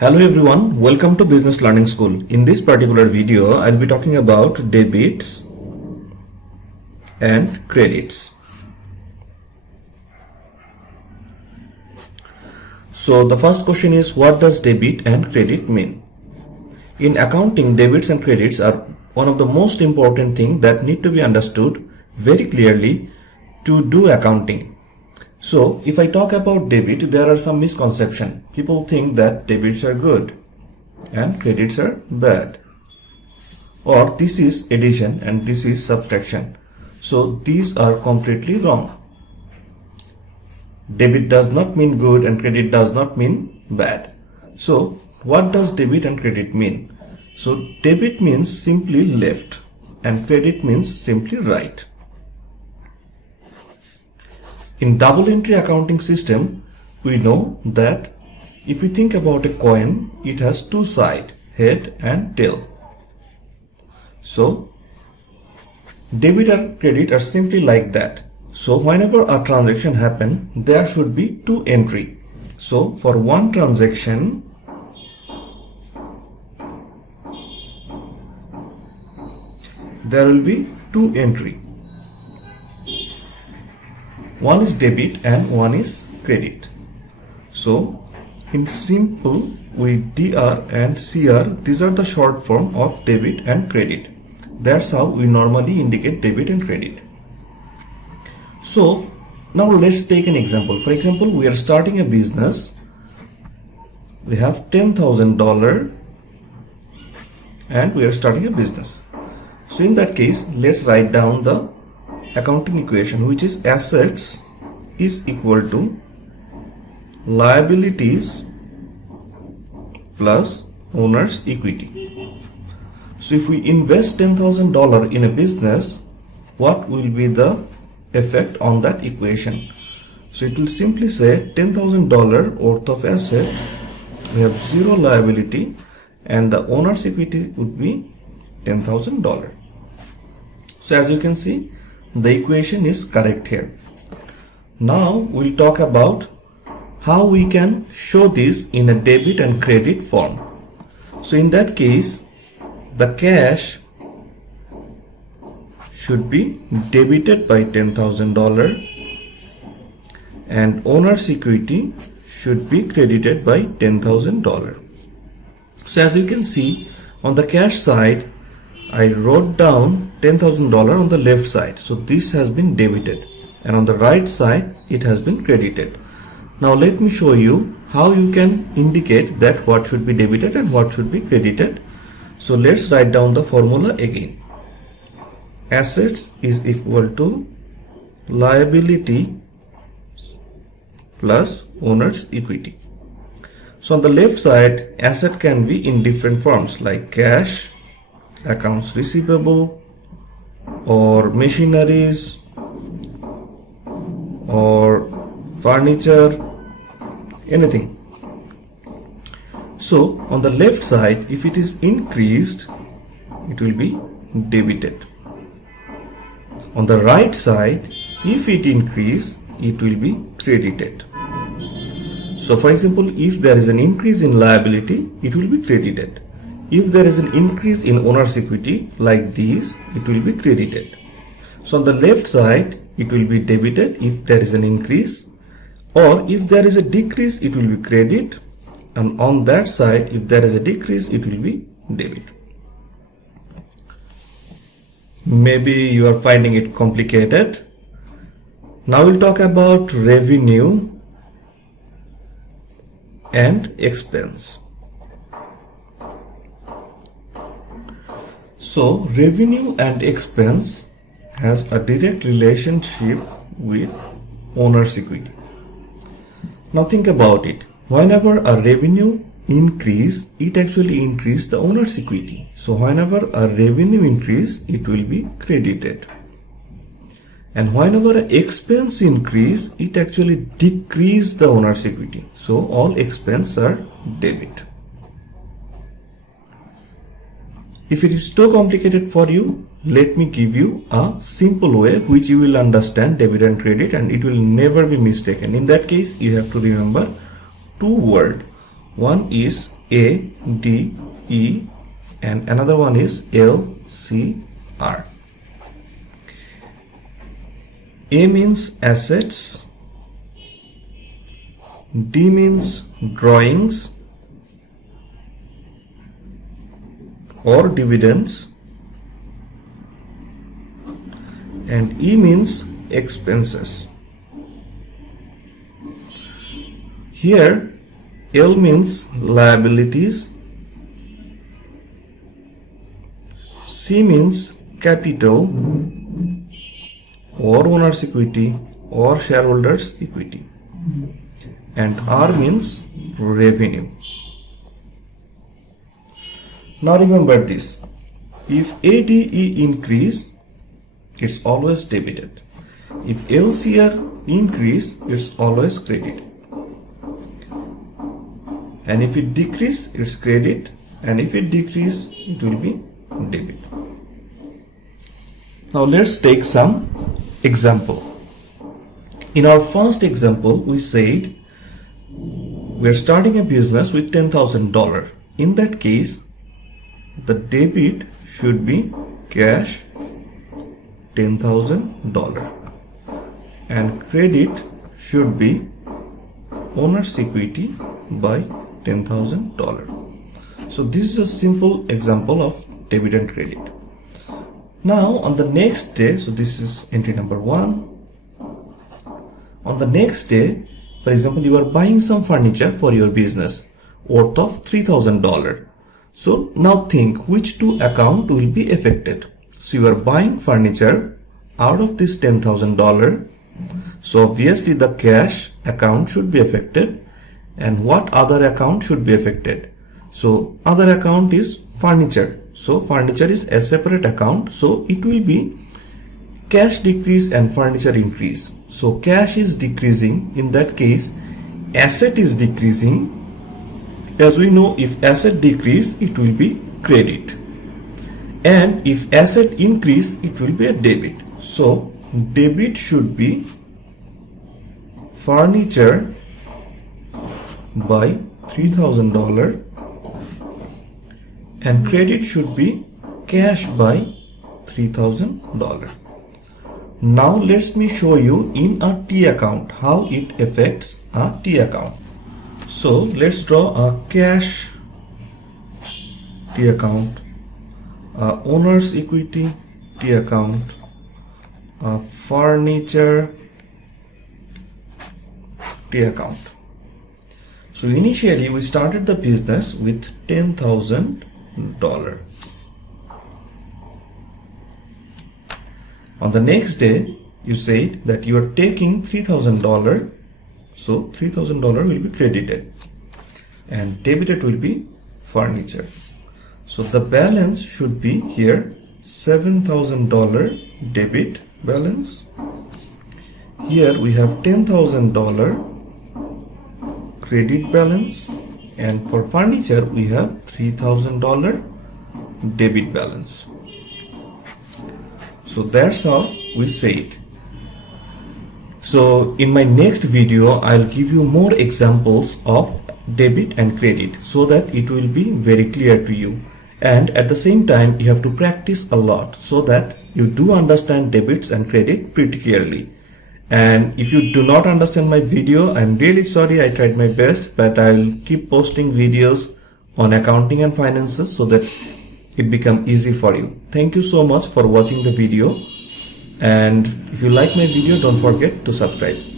Hello everyone, welcome to Business Learning School. In this particular video, I'll be talking about debits and credits. So the first question is, what does debit and credit mean? In accounting, debits and credits are one of the most important things that need to be understood very clearly to do accounting. So if I talk about debit, there are some misconceptions. People think that debits are good and credits are bad, or this is addition and this is subtraction. So these are completely wrong. Debit does not mean good and credit does not mean bad. So what does debit and credit mean? So debit means simply left and credit means simply right. In double entry accounting system, we know that if we think about a coin, it has two sides, head and tail. So debit and credit are simply like that. So whenever a transaction happens, there should be two entry. So for one transaction, there will be two entry. One is debit and one is credit. So in simple, with DR and CR, these are the short form of debit and credit. That's how we normally indicate debit and credit. So now let's take an example. For example, we are starting a business. We have $10,000 and we are starting a business. So in that case, let's write down the accounting equation, which is assets is equal to liabilities plus owner's equity. So if we invest $10,000 in a business, what will be the effect on that equation? So it will simply say $10,000 worth of asset, we have zero liability, and the owner's equity would be $10,000. So as you can see, the equation is correct here. Now we'll talk about how we can show this in a debit and credit form. So in that case, the cash should be debited by $10,000 and owner's equity should be credited by $10,000. So as you can see, on the cash side, I wrote down $10,000 on the left side. So this has been debited, and on the right side it has been credited. Now let me show you how you can indicate that what should be debited and what should be credited. So let's write down the formula again. Assets is equal to liability plus owner's equity. So on the left side, asset can be in different forms like cash, accounts receivable, or machineries, or furniture, anything. So on the left side, if it is increased, it will be debited. On the right side, if it increase, it will be credited. So for example, if there is an increase in liability, it will be credited. If there is an increase in owner's equity like this, it will be credited. So on the left side, it will be debited if there is an increase, or if there is a decrease, it will be credit, and on that side, if there is a decrease, it will be debit. Maybe you are finding it complicated. Now we'll talk about revenue and expense. So revenue and expense has a direct relationship with owner's equity. Now think about it. Whenever a revenue increase, it actually increase the owner's equity. So whenever a revenue increase, it will be credited. And whenever an expense increase, it actually decrease the owner's equity. So all expense are debit. If it is too complicated for you, let me give you a simple way which you will understand debit and credit, and it will never be mistaken. In that case, you have to remember two words. One is A, D, E, and another one is L, C, R. A means assets, D means drawings or dividends, and E means expenses. Here L means liabilities, C means capital or owner's equity or shareholders equity, and R means revenue. Now remember this, if ADE increase, it's always debited. If LCR increase, it's always credit. And if it decrease, it's credit, and if it decrease, it will be debit. Now let's take some example. In our first example, we said we're starting a business with $10,000. In that case, the debit should be cash $10,000 and credit should be owner's equity by $10,000. So this is a simple example of debit and credit. Now on the next day, so this is entry number 1. On the next day, for example, you are buying some furniture for your business worth of $3,000. So now think which two accounts will be affected. So you are buying furniture out of this $10,000. So obviously the cash account should be affected. And what other account should be affected? So other account is furniture. So furniture is a separate account. So it will be cash decrease and furniture increase. So cash is decreasing. In that case, asset is decreasing. As we know, if asset decrease, it will be credit. And if asset increase, it will be a debit. So debit should be furniture by $3,000 and credit should be cash by $3,000. Now let me show you in a T account how it affects a T account. So let's draw a cash T account, a owner's equity T account, a furniture T account. So initially we started the business with $10,000. On the next day, you said that you are taking $3,000, so $3,000 will be credited and debited will be furniture. So the balance should be here $7,000 debit balance. Here we have $10,000 credit balance, and for furniture we have $3,000 debit balance. So that's how we say it. So in my next video, I'll give you more examples of debit and credit so that it will be very clear to you. And at the same time, you have to practice a lot so that you do understand debits and credit pretty clearly. And if you do not understand my video, I'm really sorry. I tried my best, but I'll keep posting videos on accounting and finances so that it become easy for you. Thank you so much for watching the video. And if you like my video, don't forget to subscribe.